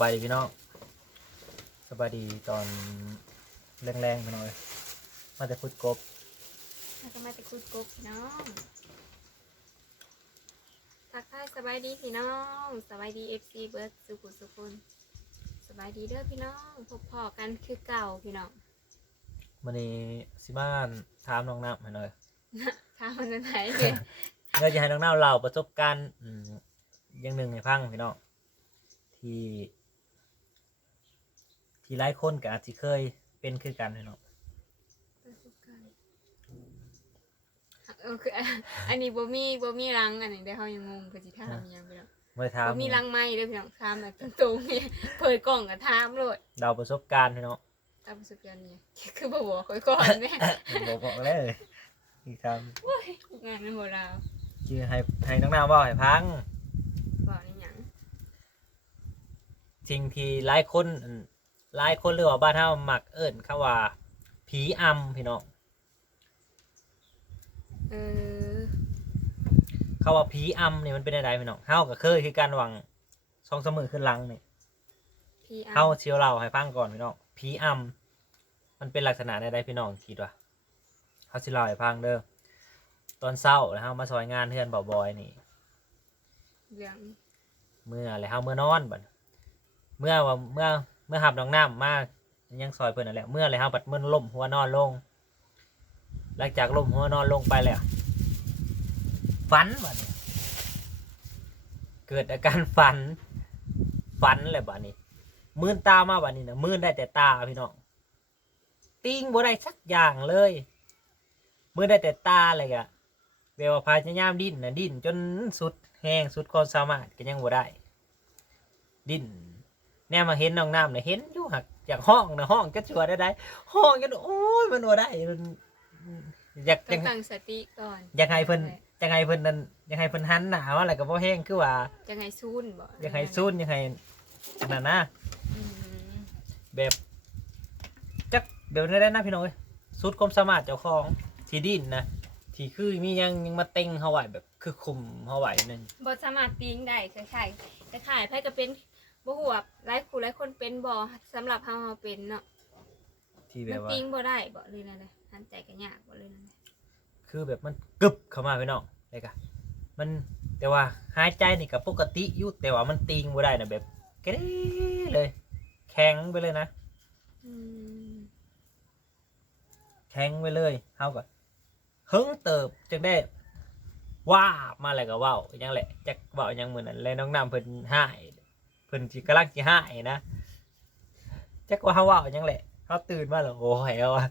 บายดีพี่น้องสบายดีตอนแรงๆไปหน่อยมาแต่พุดกบแล้วก็มาแต่คุดกบพี่น้องทักทายสบายดีพี่น้องสบายดีเอฟซีเบิร์ดสุขุสุขุนสบายดีเด้อพี่น้องพบพอกันคือเก่าพี่น้องมันนี้สิบ้านถามน้องน้ำให้หน่อยทางมันจะไหนเลยเราจะให้น้องน้ำเล่าประสบการณ์อืมอย่างหนึ่งในพังพี่น้องที่ ที่หลายคนก็อาจจะเคยเป็นคือกันพี่น้องเออคืออันอันนี้บ่มีบ่มีรังอันนี้ได้เขายังงงคือสิถามอิหยังพี่น้องไม่ได้ถามบ่มีรังไม้เด้อพี่น้องถามแบบตรงๆนี่เผยกล่องก็ถามโลดเดาประสบการณ์พี่น้องตามประสบการณ์เนี่ยคือบ่บอกค่อยก่อนแม่บอกบอกเลยอีกคโอ้ยงานมันบ่ราวำคือให้ให้น้องน้ำเว่าให้พังบอกนี่หยังสิ่งที่หลายคนอั่น หลายคนเรียกว่าบ้านเฮามักเอิ้นคำว่า ผีอำพี่น้องเออคำว่าผีอำเนี่ยมันเป็นอะไรพี่น้องเฮาก็เคยคือการหวังสองสามมือขึ้นหลังนี่พี่อาเฮาเชียวเราให้ฟังก่อนพี่น้องผีอำมันเป็นลักษณะใดๆพี่น้องคิดว่าเฮาสิเล่าให้ฟังเด้อตอนเช้าแล้วเฮามาซอยงานเฮือนบ่าวบอยนี่เรื่องเมื่ออะไรเฮาเมื่อนอนบัดเมื่อว่าเมื่อ เมื่อหับน้องน้ำมายังซอยเพิ่นนั่นแหละเมื่อไรเฮาบัดมึนล่มหัวนอนลง หลังจากล่มหัวนอนลงไปแล้วฝันบัดนี้เกิดอาการฝันฝันเลยบัดนี้มื่นตามาบัดนี้นะมื่นได้แต่ตาพี่น้องติ้งบ่ได้สักอย่างเลยมื่นได้แต่ตาเลยกะเวลาพายจะย่ามดิ้นนะดิ้นจนสุดแห้งสุดความสามารถก็ยังบ่ได้ ดิ้น แน่มาเห็นน้องน้ำเนี่ยเห็นอยู่หักจากห้องนะห้องก็ชัวได้ได้ห้องกันโอ้ยมันบ่ได้มันอยากต้อองยากตั้งสติก่อนอยากให้เพิ่นอยากให้เพิ่นนั่นอยากให้เพิ่นหันหน้าว่าอะไรก็บ่แห้งคือว่าจะไงซูนบ่อยากให้ซุนอยากให้นั่นนะ อืมแบบจักเดี๋ยวนี้ได้นะพี่น้องเอ้ยสุดความสามารถเจ้าของที่ดินนะที่คือมียังยังมาเต็งเฮาไว้แบบคือคุมเฮาไว้นั่นบ่สามารถติ้งได้คล้ายๆคล้ายๆไผก็เป็น บ่ฮู้ว่าหลายคู่หลายคนเป็นบ่สำหรับเฮาเฮาเป็นเนาะที่แบมันบว่าติ้งบ่ได้บ่เลยนั่นแหละหันใจก็ยากบ่เลยนั่นแหละคือแบบมันกึบเข้ามาพี่น้องเลยกะมันแต่ว่าหายใจนี่ก็ปกติอยู่แต่ว่ามันติงบ่ได้นะแบบเกรเลย แข็งไปเลยนะ อืมแข็งไปเลยเฮาก็เฮิงเติบจังได้ว้าบมาแล้วก็เว้าอหยังแหละจักเว้าอหยังมื้อนั้นแล้วน้องน้ำเพิ่นหายเพิ่นสิกำลังสิหายนะจักว่าเฮาเว้าอหยังแหละเฮาตื่นมาแล้วโอ้ยเอาอะ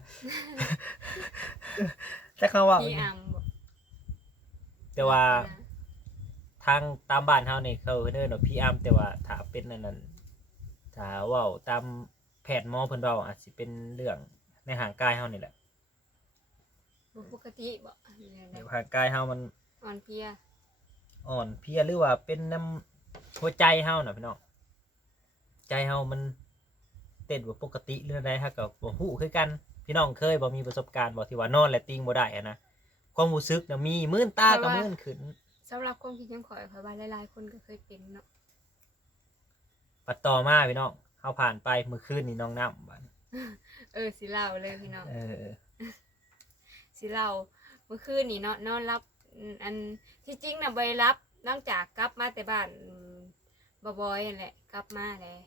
จักเฮาเว้าพี่อามบ่แต่ว่า ทางตามบ้านเฮานี่เขาเอิ้นว่าพี่อ้ํแต่ว่าถ้าเป็นนั่นนั่นถ้าเว้าตามแพทย์หมอเพิ่นเว้าอาจสิเป็นเรื่องในห่างกายเฮานี่แหละบ่ปกติบ่นี่แหละในห่างกายเฮามันอ่อนเพลียอ่อนเพลียหรือว่าเป็นน้ำหัวใจเฮาน่ะพี่น้อง ใจเฮามันเต้นบ่ปกติหรืออะไรฮะก็บ่ฮู้คือกัน พี่น้องเคยบ่มีประสบการณ์บ่ที่ว่านอนและติงบ่ได้อะนะความรู้สึกน่ะมีมื่นตาก็มื่นขึ้นสำหรับความคิดของข่อยข่อยว่าหลายๆ คนก็เคยเป็นเนาะปัดต่อมาพี่น้องเฮาผ่านไปเมื่อคืนนี่น้องน้ำบัดเออสิเล่าเลยพี่น้องเออสิเล่าเมื่อคืนนี่เนาะนอนรับอืมอันที่จริงน่ะไปรับหลังจากกลับมาแต่บ้านอืมบ่บอยนั่นแหละ กลับมาแล้ว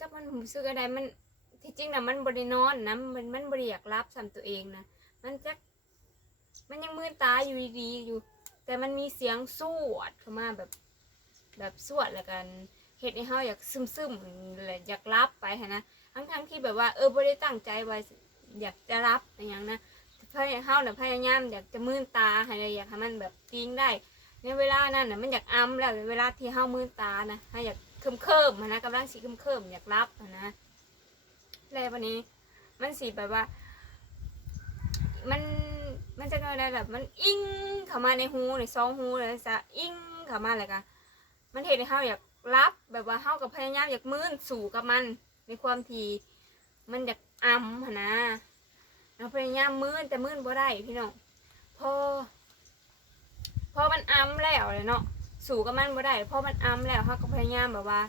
จักมันรู้สึกอะไรมันที่จริงนะมันบ่ได้นอนนะมันมันบ่ได้อยากรับซ้ำตัวเองนะมันจักมันยังมืนตาอยู่ดีๆอยู่ แต่มันมีเสียงสวดเข้ามาแบบแบบสวดแล้วกันเฮ็ดให้เฮาอยากซึมๆและอยากรับไปหั้นะทั้งๆที่แบบว่าเออบ่ได้ตั้งใจไว้อยากจะรับอหย่างนะพยายามเฮาน่ะพยายามอยากจะมื่นตาให้ได้อยากให้มันแบบติ้งได้ ในเวลานั้นน่ะมันอยากอ้ำแล้วเวลาที่เฮามื่นตานะให้อยาก เคิมเคิมนะกำลังสิเคิมเคิมๆอยากรับนะแล้ววันนี้ มันสิแบบว่า มันมันจะเกิดอะไรแบบมันอิงเข้ามาในหูในซองหูเลยซะอิงเข้ามาเลยกะมันเห็นให้เฮาอยากรับแบบว่าเฮากับพยายามอยากมื่นสู่กับมันในความที่มันอยากอ้ำนนะเราพยายามมื่นแต่มื่นบ่ได้พี่น้องพอพอมันอ้ำแล้วเลยเนาะ สู่กับมันบ่ได้เพอมันอ้ำแล้วเขาก็พยายามแบบว่า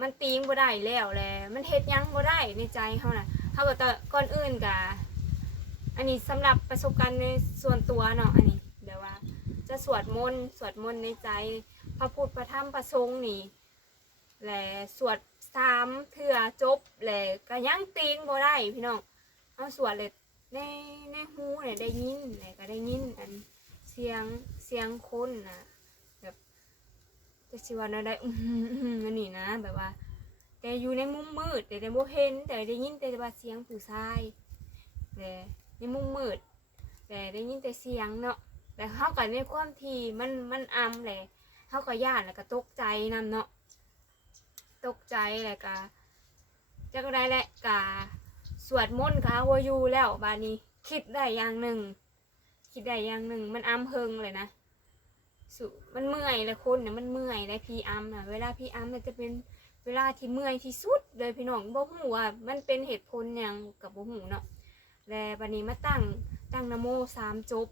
มันตีงบ่ได้แล้วแหละมันเฮ็ดหยังบ่ได้ในใจเฮาน่ะเฮาก็ตอนก่อนอื่นกะอันนี้สำหรับประสบการณ์ในส่วนตัวเนาะอันนี้เดี๋ยวว่า จะสวดมนต์สวดมนต์ในใจ พระพุทธพระธรรมพระสงฆ์นี่แหละสวดสามเทื่อจบแหละก็ยังตีงบ่ได้พี่น้องเอาสวดเลยในในหูเนี่ยได้ยินแหละก็ได้ยินอันเสียงเสียงคนนะ จะสิว่าแนวใดอื้อหืออื้อหืออันนี้นะ แบบว่า แต่อยู่ในมุมมืด แต่ได้บ่เห็น แต่ได้ยินแต่ว่าเสียงผู้ชายแต่ในมุมมืด แต่ได้ยินแต่เสียงเนาะแต่เขาก็ในความที่มันมันอำแหละเขาก็ย่านแล้วก็ตกใจนำเนาะตกใจแล้วก็จักได้แหละกาสวดมนต์ค่ะว่าอยู่แล้วบาดนี้ คิดได้อย่างหนึ่งคิดได้อย่างหนึ่งมันอำเพิงเลยนะ สุมันเมื่อยเลยคนเนี่ยมันเมื่อยเลยพี่อำนะเวลาพี่อำเนี่ยจะเป็นเวลาที่เมื่อยที่สุดเลยพี่น้องบ่ฮู้ว่ามันเป็นเหตุผลหยังกับบ่ฮู้เนาะแล้วบัดนี้มาตั้งตั้งนโมสามจบ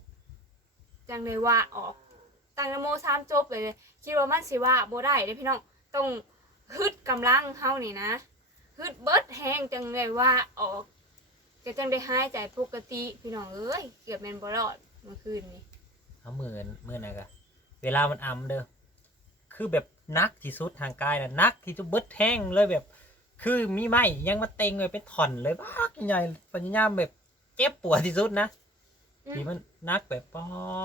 จังเลยว่าออก ตั้งนโมสามจบเลยคิดว่ามันสิว่าบ่ได้เด้อพี่น้องต้องฮึดกำลังเฮานี่นะฮึดเบิดแห้งจังเลยว่าออกก็จังได้หายใจปกติพี่น้องเอ้ยเกือบแม่นบ่รอดเมื่อคืนนี้เอามือนเมือไหนกะ เวลามันอ่ำเด้อคือแบบนักที่สุดทางกายนะนักที่จะเบิดแห้งเลยแบบ คือมีไหมยังมาเต็งเลยเป็นถ่อนเลยบ้ากใหญ่ปัญญามแบบเจ็บปวดที่สุดนะอืมที่มันนักแบบป้อ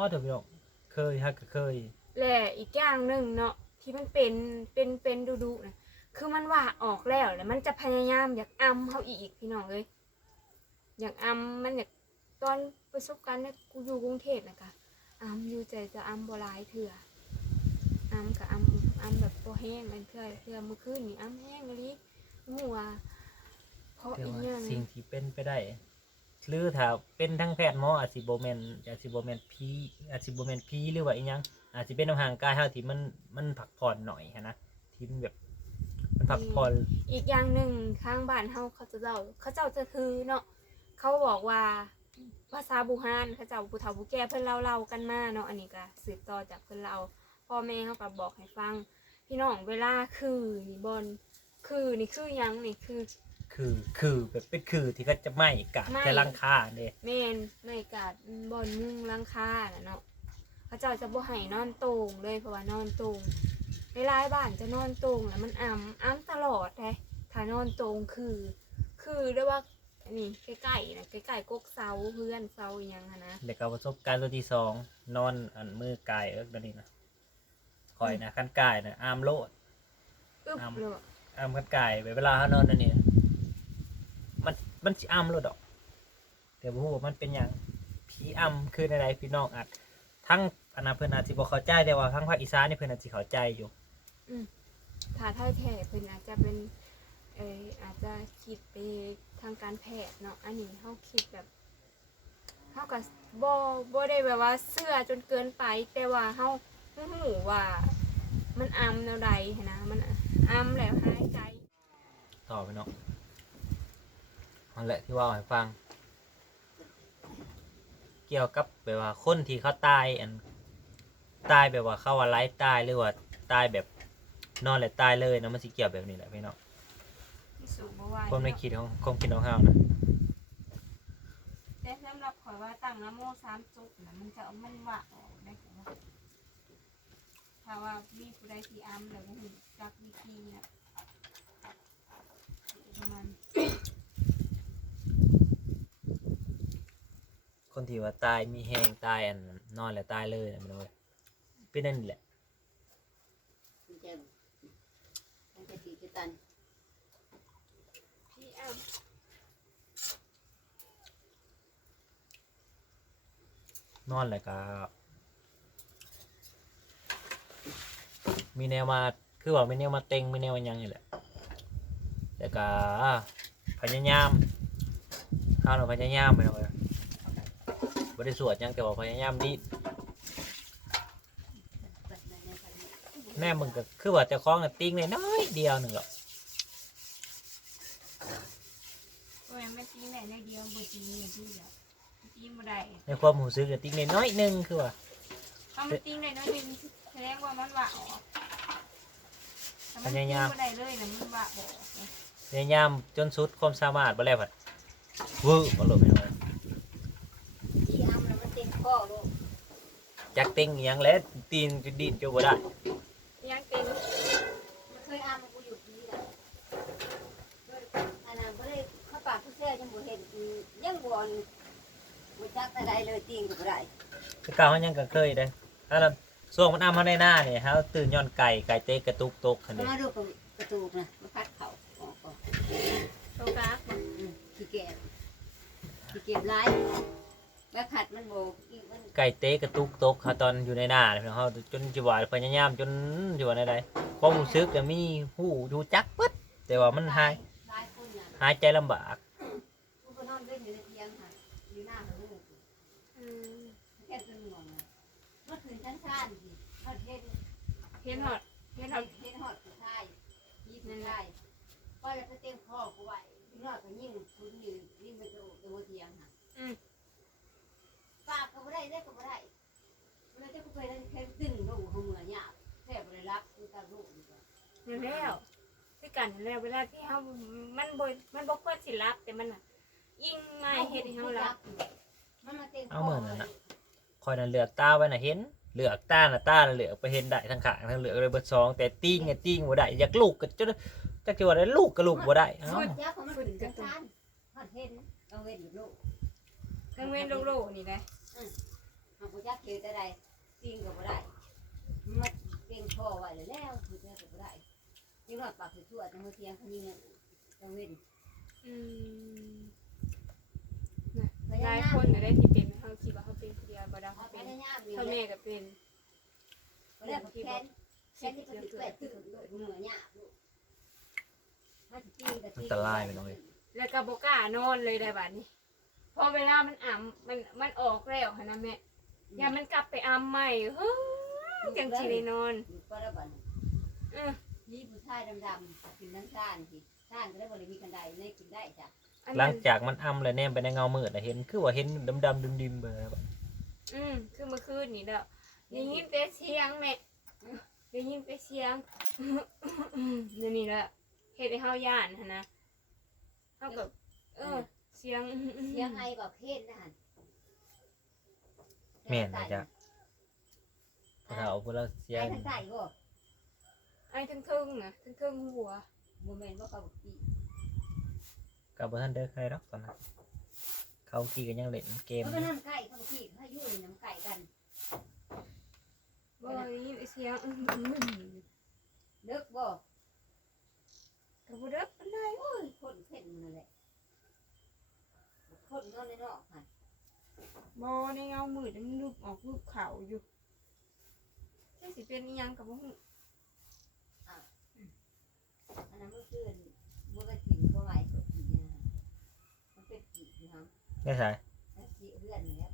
เถอะพี่น้องเคยฮะก็เคยและอีกอย่างหนึ่งเนาะที่มันเป็นเป็นเป็นดุดุนะคือมันว่าออกแล้วแล้วมันจะพยายามอยากอำเขาอีกพี่น้องเอ้ยอยากอำมันอยากตอนประสบการณ์เนี่ยกูอยู่กรุงเทพนะคะ อำอยู่ใจจะอำบ่หลายเถื่ออำกับอำอำแบบตัวแห้งอันเถื่อเถื่อเมื่อคืนนี่อำแห้งเลยหัวเพราะแต่อีว่าหยังสิ่งที่เป็นไปได้หรือถ้าเป็นทั้งแพทย์หมออาจสิโบแมนอาจสิโบแมนพีอาจสิโบแมนพีหรือว่าอีหยังอาจสิเป็นน้ำห่างกายเฮาที่มันมันผักผ่อนหน่อยหั้นนะที่มันแบบมันผักผ่อนอีกอย่างหนึ่งข้างบ้านเฮาเขาจะเจ้าเขาเจ้าจะคือเนาะเขาบอกว่า ภาษาบูฮานเขาเจ้าผู้เฒ่าผู้แก่เพิ่นเล่าเล่าๆกันมาเนาะอันนี้ก็สืบต่อจากเพิ่นเล่าพ่อแม่เขาก็บอกให้ฟัง พี่น้องเวลาคือนี่บอลคือนี่คือหยังนี่คือคือคือแบบเป็นคือที่ก็จะไหม้กาดไหม้แค่ลังคาเด้แม่นไม่กาดบอลมุงหลังคาน่ะเนาะเขาเจ้าจะบ่ให้นอนโตรงเลยเพราะว่านอนโตรงหลายๆบ้านจะนอนโตรงแล้วมันอ้ำอ้ำตลอดเลยถ้านอนโตรงคือ คือเรียกว่าอั นนี้ใกล้ๆนะใกล้ๆกกเสาเพื่อนเสาอหยังอะนะ เด็กกับประสบการณ์ตัวที่สองนอนอันมือกายเอิกตัวนี้นะคอยนะขั้นกายนะอามโลด อึ๊บอ้ำ เลยอามขั้นกายไปเวลาเขานอนนั่นนี่มันมันสิอามโลดดอกแต่บ่ฮู้ว่ามันเป็นหยังผีอำคืออะไรพี่น้องอาจทั้งอนาเพิ่นอาจสิบ่เข้าใจแต่ว่าทั้งภาคอีสานนี่เพิ่นอาจสิเข้าใจอยู่ ถ้าไทยแท้เพิ่นอาจจะเป็น เอออาจจะคิดไปทางการแพทย์เนาะอันนี้เฮาคิดแบบเฮาก็บ่บ่ได้แบบว่าเชื่อจนเกินไป แต่ว่าเฮาฮู้ว่า มันอำแนวใดนะมันอำแล้วหายใจต่อไปเนาะนั่นแหละที่ว่าให้ฟัง เกี่ยวกับแบบว่าคนที่เขาตายอันตายแบบว่าเขาว่าไลฟ์ตายหรือว่าตายแบบนอนแล้วตายเลยนะมันสิเกี่ยวแบบนี้แหละพี่เนาะ สูงบ่ไหวความในคิดของความคิดของเฮานะแต่สำหรับข่อยว่าตั้งนะโมสามจุกนะมันจะเอามันว่าออกได้ของว่าถ้าว่ามีผู้ใดที่อำแล้วบ่ฮู้จักวิธีนะประมาณคนที่ว่าตายมีแหงตายอันนอนแล้วตายเลยนะมันเลยเป็นนั่นนี่แหละ มันจะมันจะตีจะตัน พี่อำ นอนแล้วก็มีแนวมาคือว่ามีแนวมาเต็งมีแนวมายังนี่แหละแล้วก็พยายามเฮาวเนาพยายามไปเนาะบ่ได้สวดยังแต่ว่าพยายามดีแม่มึงก็คือว่าจะคล้องน่ติ้งเลยน้อยเดียวหนึ่งหรอกโอ้ยไม่ตีไหนในเดียวบ่ตีอย่างที่เดียว ตีบ่ได้ในความหูซึกก็ติ้งเลยน้อยหนึ่งคือว่าถ้ามันตีไหนน้อยหนึงแสดงว่ามันว่าออกถ้ถ้ามันพยายามกินบ่ได้เลยนะมันบะบอกพยายามจนสุดความสามารถบ่แล้วผัดวื้อบ่หลบไปหน่อยที่อ้ำแล้วมันเต็มข้อลูกจักเต็งอิหยังแล้วตีนจะดินจะบ่ได้ ยังเป็นมันเคยอ้ำมันกูอยู่ที่น่ะอันนั้นบ่ได้เข้าปากผู้เสียยังบ่เห็นอืมยังบ่อนบ่จัก แต่ใดเลยติงก็บ่ได้คือเก่าเขายังก็เคยเด้อถ้าเราช่วงมันอ้ำมาในหน้าเนี่ยเฮาตื่นย้อนไก่ไก่เตะกระตุกตกคันเอานี้มาดูกระตูกนะมาพัดเขาออกก่อนโตกากบ่อืมขี้เก็บขี้เก็บร้ายแล้วขัดมันโบอีกมันไก่เตะกระตุกตกเขาตอนอยู่ในหน้าเนี่ยเฮาจนจิว่าพยายามจนอยู่ในใดความรู้สึกก็มีหูอยู่จักปึ๊ดแต่ว่ามันหายร้ายคนน่ะ หายใจลำบาก ผู้ก็นอนเล่นอยู่ในเตียงค่ะอยู่หน้าเขาลูก อืม แค่เป็นห่วงนะเมื่อคืนชั้นซ่านสิทอดเห็นเห็นหอดเห็นหอดเห็นหอดสุดท้ายยี่สุดท้ายป้าจะไปเต็มคอกูไว้พี่นอยก็ยิ่งคุณอยู่ยิ่งไปตัวตัวเตียงค่ะปากก็ไม่ได้ได้ก็ไม่ได้เราจะไปนั่นแค่ดึงลูกเขาเหมือนหยาบแค่บริรักคือการลูกดีกว่านั่นแล้วคือกันแล้วเวลาที่เฮามันบ่มันบ่ควรสิรับแต่มันน่ะยิ่งง่ายเฮ็ดให้เฮารับ เต็มเอาเหมือนนั่นน่ะคอยน่ะเหลือกตาไว้น่ะเห็น เหลือกตาน่ะตาน่ะเหลือกไปเห็นได้ทั้งข้างทั้งเหลือกเลยเบิดสองแต่ติ้งเนี่ยติ้งบ่ได้อยากลูกก็จนจักสิว่าได้ลูกก็ลูกบ่ได้เอ้าสุดยาของมันถึงจะทานทอดเห็นเอาเว้นอยู่ลูกกังเว้นโลกๆนี่แหละเอาปุยักเขียวแต่ใดกินก็บ่ได้มันเก่งคอไว้แล้วแล้วคือจะก็บ่ได้ยิ่งรอดปากคือชั่วแต่เมื่อเที่ยงเขายิงเอาเว้นอืมพ หลายคนอยู่ได้ที่เป็นเฮาคิดว่าเฮาเป็นผู้เดียวบ่ได้เอาเฮาเป็นยายามอยู่พ่อแม่ก็เป็นบ่ได้แค้นแคนที่มันติดแปดตึกเหนือยาบลูกมันสิกินก็กิอันตรายไปน่องเลยแล้วก็บกล้านอนเลยได้บัดนี้พอเวลามันอ่ำมันมันออกแล้วหั่นนะแม่อย่ามันกลับไปอ่ำใหม่เฮ้ยจังสิได้นอนก็แล้วบัดเออนี่ผู้ชายดำๆกินน้ำซ่านสิซ่านก็ได้บ่ได้มีกันไดในกินได้จ้ะ อันหลันั้งนจากมันอ้ำแล้วแนมไปในเงามืดน่ะเห็น คือว่าเห็นดำๆดิมๆไปแล้วอืมคือเมื่อคืนนี่เด้อได้ยินแต่เสียงแม่ได้ยินแต่เสียงนี่นี่แหละเฮ็ดให้เฮาย่านหั่นนะเฮาก็เออ เสียงเสียงไอแบบเพศนะฮะแม่นนะจ๊ะพวกเราพวกเราเสียไอ้ทางใต้บ่ไอ้ทึ่งๆน่ะทึ่งๆหัวบ่แม่นว่าเขาปี กับบ่ทันเด้อใครหรอกตอนนั้นเขาขี่กันยังเล่นเกม เขาก็น้ำไก่เขาพี่เขาอยู่ในน้ำไก่กัน บ่ได้ยินเสียงอื้อเลิกบ่ก็บ่เด้อปานใดโอ้ยคนเพ่นมันนั่นแหละคนนอนในนอกค่ะบ่ในเงามืดมันรูปออกรูปเขาอยู่จังสิเป็นอีหยังก็บ่ฮู้อันนั้นมันคือบ่ได้กินบ่ไหวสดกินนะมันเป็นกีบนะครับ ได้ใช่แล้วกีเลื่อนนี่แหละ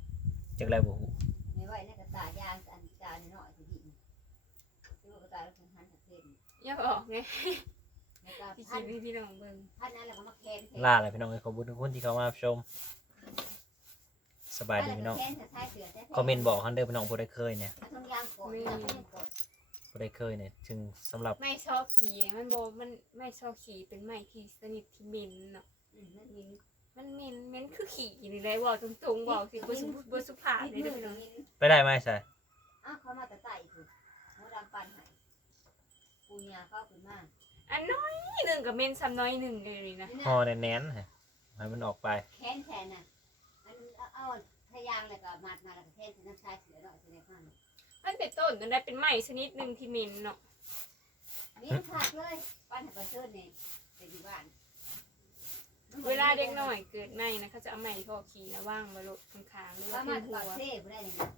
จากไรบ่ฮู้ในไหวในกระตายางอันจานน้อยสิดิที่ว่ากระตายแล้วคงหันหักเส้นอย่าออกไงในกระพี่พัสินพี่พี่น้องเบิ่งพันนั้นแล้วก็มาแคนแคนล่าอะไรพี่น้องเอ้ยขอบคุณทุกคนที่เข้ามารับชม สบายดีพี่น้อง คอมเมนต์บอกคันเด้อพี่น้องผู้ใดเคยเนี่ยทงยางก่อนยางก่อนผู้ใดเคยเนี่ยถึงสำหรับไม่ชอบขี่มันบ่มันไม่ชอบขี่เป็นไม้ที่สนิทที่เหม็นเนาะ อืมนั่นเอง มันเหม็นเหม็นคือขี่นี่เลยเว้าตรงๆเว้าสิบ่สุบ่สุภาพนิดเลยนึเด้องพี่น้องนิดไปได้ไหมใช่อ้าวเขามาแต่ใต้คือโมดำปันให้ปูยาเข้าขึ้นมาอันน้อยหนึงก็เหม็นซ้ำน้อยหนึงเลยนี่นะฮอแน่นๆฮะให้มันออกไป แค้นแทนน่ะอันเอาทยางเลยก็มาดมาแล้วก็แค้นน้ำชาเสือหน่อยแสดงว่ามันเป็นต้นจนได้เป็นไม้ชนิดหนึงที่เหม็นเนาะ นี่ขาดเลยปั้นให้ประเสริฐเนี่ยไปอยู่บ้าน เวลาเด็กน้อยเกิดใหม่นะเขาจะเอาไม้พอขี่นะว่างไว้รถข้างๆหรือว่าว่ามาที่หัปากวเซ่ไม่ได้เลย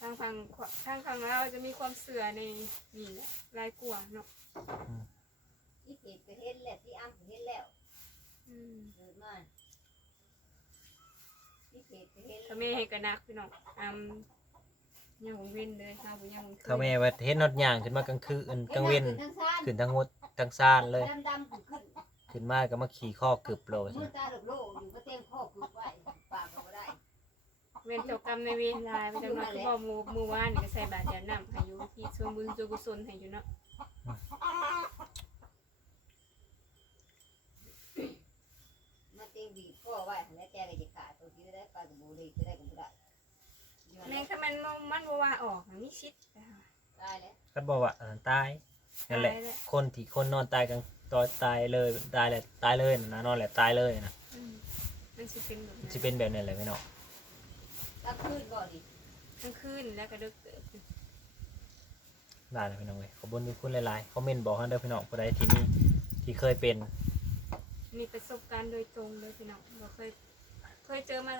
ทางฟังทางฟังเราจะมีความเสื่อในนี่แหละลายกลัวเนาะที่เก็บไปเห็นแล้วที่อ้ำไปเห็นแล้วอืมเกิดมาที่เก็บไปเห็นถ้าแม่ให้กระนักพี่น้องอืมยังบ่เว้นเลยค่ะบ่ยังบ่คืนเขาแม่ว่าเห็นนอดย่างขึ้นมากลางคืนกลางเว้นทั้งซ่านขึ้นทั้งงดทั้งซ่านเลยดำๆขึ้น ขึ้นมากก็มาขี่ข้อเกือบโลมือตาดกโลอยู่ก็เต็มข้อคือไวปากก็บ่ได้เว้นเจ้กรรมในเวรหลายไปจำนวนพ่อหมือมือว่านก็ใส่บาตรแจกน้ำให้อยู่ที่ช่วนบุญส่กุศลให้อยู่เนาะมาเต็งบีข้อไวหันแล้วแกก็จตัวที่ได้ปากก็บ่ได้จะไบ่ได้ม่ถ้ามันมันบว่าออกนี่ชิดได้แล้ว คับอกว่าตายนั่นแหละคนที่คนนอนตายกัน ตอนตายเลยตายเลยตายเลยนะนอนแหละตายเลยนะอืมมันสิเป็นแบบมันนั้นจะเป็นแบบนั้นเลยพี่น้องถ้าคืนก่อนดิกลางคืนแล้วก็ดึกเติบได้เลยพี่น้องเลยขอบคุณทุกคนหลายๆคอมเมนต์บอกให้เด้อพี่น้องผู้ใดที่มีที่เคยเป็น มีประสบการณ์โดยตรงเลยพี่น้องบ่เคยเคยเจอมา